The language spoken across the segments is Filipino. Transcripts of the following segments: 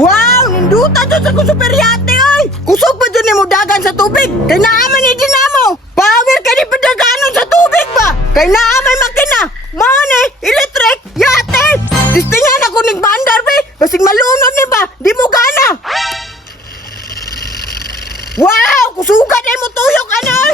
Wow, ninduta dyan sa super yate, oy! Kusog ba dyan mo dagan sa tubig? Kay naaman ni dinamo! Power ka ni padaganon sa tubig ba? Kay naamay makina! Money, electric, yate! Distingan ako ning bandar, be! Basig malunod ni ba? Di mo gana! Wow! Kusugan ay mo tuyok, anoy!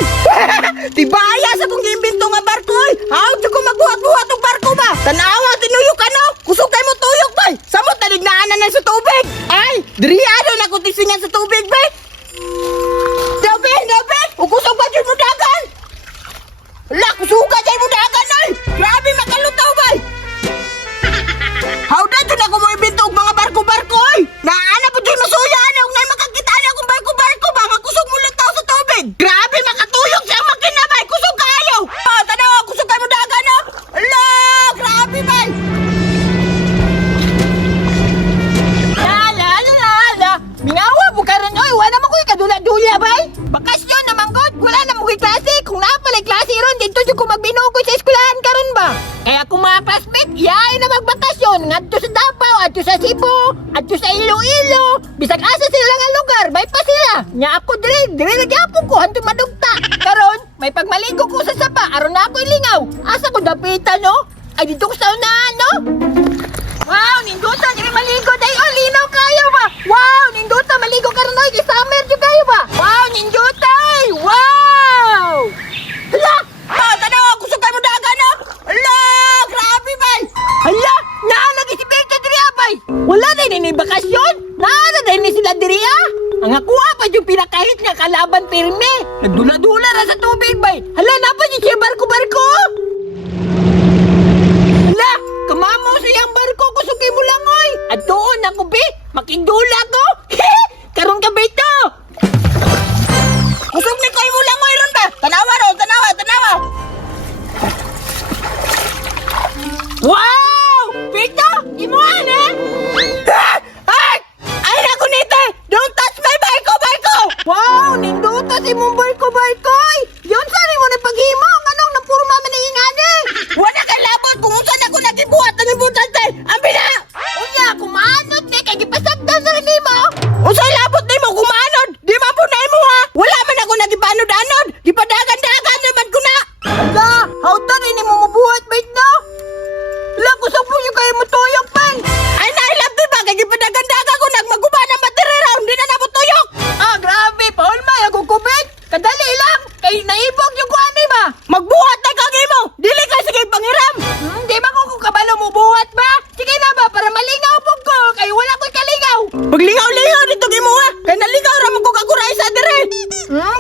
Tibaya sa kong gimbinto nga barko, oy! How di ko magbuhat-buhat ang barko ba? Tanawa, tinuyok, ano? Kusugay mo tuyok, bay! Samot talignanan na sa tubig! Ay! Driyado na ko tisingan sa tubig, bay! Dabi! Ukusog ba dyan mo dagan? Wala, kusugan dyan mo dagan, oy! Grabe, makalutaw, bay! How da dyan ako mo ibinto og mga barko-barko, oy! Naana po dyan masuya, ano? Kung na makakita na akong barko-barko ba? Kusog mo lutaw sa tubig! Grabe, makatuyok siya ang makina, bay! Kusog kayo! Oh, tanaw, kusog kayo mo dagan, oh! Ala! Grabe, bay! Mingawa mo karon oy, wala mo ko'y kadula-dula bay. Bakasyon naman god, wala na mo ko'y klase. Kung napalay klase ron, dito dyan ko magbinukoy sa eskwelahan karon ba. Kaya kung mga classmate, yaay na magbakasyon. Ngadto sa Davao, adto sa Cebu, adto sa Iloilo. Bisag asa sila nga lugar, may pa sila. Nya ako dire nagyapon ko, hanto madugta. Karon, may pagmaligo ko sa sapa, aron na ako'y lingaw. Asa ko dapitan no? Ay dito ko sa unahan no? Wow, ninduta, di maligo day. Oh, linaw kayo ba? Wow, ninduta, maligo ka rin. Oy, summer dyan kayo ba? Wow, ninduta, ay. Wow! Hala! Ah, tanaw, kusog kayo mo dagan, no? Hala! Grabe, bay! Hala! Naalagi si Berta diriya, bay! Wala na yun yung bakasyon? Naalala na sila diriya? Ang akuha pa yung pinakahit nga kalaban pirme. Nagdula-dula na sa tubig, bay. Hala, napan yung siya barko-barko? Hala! Kamamo siyang barko, kusugin mo lang, oy! At doon ako, be! Makindula ko! Karong gabi to! Kusog ni koy mo lang, oy, ron ba? Tanawa ron, tanawa! Wow! Pito! Imuhan, eh! Ay! Ay, naku nito! Don't touch my barko! Wow! Ninduta si mong barko! Yun, saan mo na paghimo? Anong napurma man na ingani? Wala ka labot! Kung saan ako nagibuhat ng ibutan tayo! Ambi na! Unya, kumanod ni! Kaya gipasagdan sa rin mo! Usay labot ni mo! Kumanod! Di mapunay mo ha! Wala man ako nagipanod-anod! Gipadagan-dagan naman ko na! Ala! Hauta rin mo mabuhat ba no? Ala! Kusog mo yung kayo mo tuyok man! Ay nailap di ba? Kaya gipadagan-dagan ko nagmaguba ng baterera! Hindi na namutuyok! Ah, grabe! Paul may agugubit! Kadali lang! Kay naibog yung kuhani ba? Magbuhat na kagi mo! Dili ka sige pangiram! Di ba kung kabalo mo buhat ba? Sige na ba para malingaw po ko! Kay wala ko'y kalingaw! Paglingaw-lingaw dito gi mo ha! Kay naligaw ra mo ko kaguray sa dire!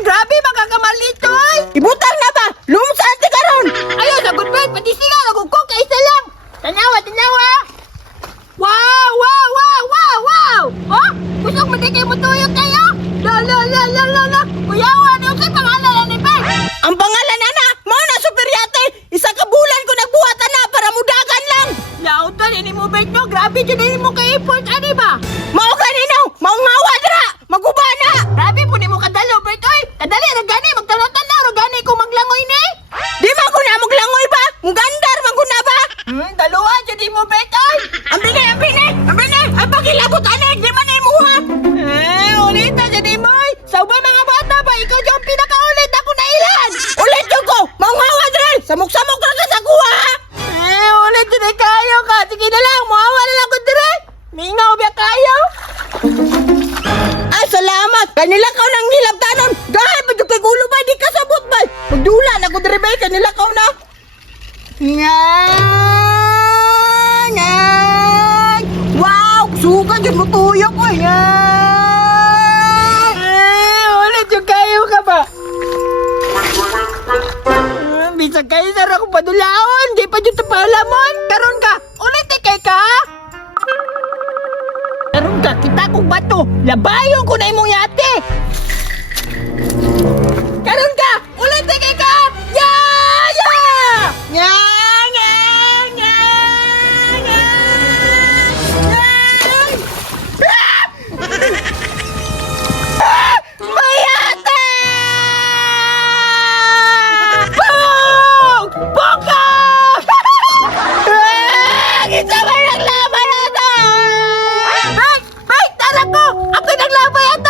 Grabe makakamalito ay! Ibutang na ba? Lumsaan ti karon! Ayaw sagot ba? Pati singa ako ko kay isa lang! Tanawa! Wow! Oh? Kusog mo di kayo mutuyok kayo? La! Kuyawa, ano sa'y pangalan ni Ben? Ang pangalan na mao na super yate! Isa ka bulan ko nagbuhatan na para mudagan lang! Lautan, ini mo Ben no? Grabe dyan ini mo kay import, ano ba? Mao ganino! Mao ngawa dira! Maguba na! Grabe po ni mo kadalo, Ben, oy! Kadali, ragani, magtanong-tanaw, ragani kung maglangoy ni! Di ba ko na maglangoy ba? Mugandar, maguna ba? Dalawa dyan di mo, Ben, oy! Ambine! Ay, pagilabot, anay! Di man ay muha! Ulit na dyan di mo, oy! Sa ba mga bata ba? Ikaw dyan pinakaulit ako na ilan! Ulit dyan ko! Maungawa dyan! Samok-samok na ka sa kuha! Ulit dyan kayo ka! Sige na lang! Muhawa na lang ko dyan! Mingaw biya kayo! Ay, salamat! Kanilakaw nang nilabtanon! Dahil pa dyan kay gulo ba? Di ka sabot ba? Magdula na ko dyan ba? Kanilakaw na! Ngay! Wow! Sugan dyan mo tuyok ko! Ulit yung kayo ka ba? Bisag kayo sa akong padulaon! Di pa dyan tapalamon! Karon ka! Ulit kay ka! Karon ka! Kita kong bato! Labayon ko na imong yate! Karon ka! Ulit kay ka! Mayate! Boka! Kita ba naglaban na to? Break! ako! Ako naglabay ato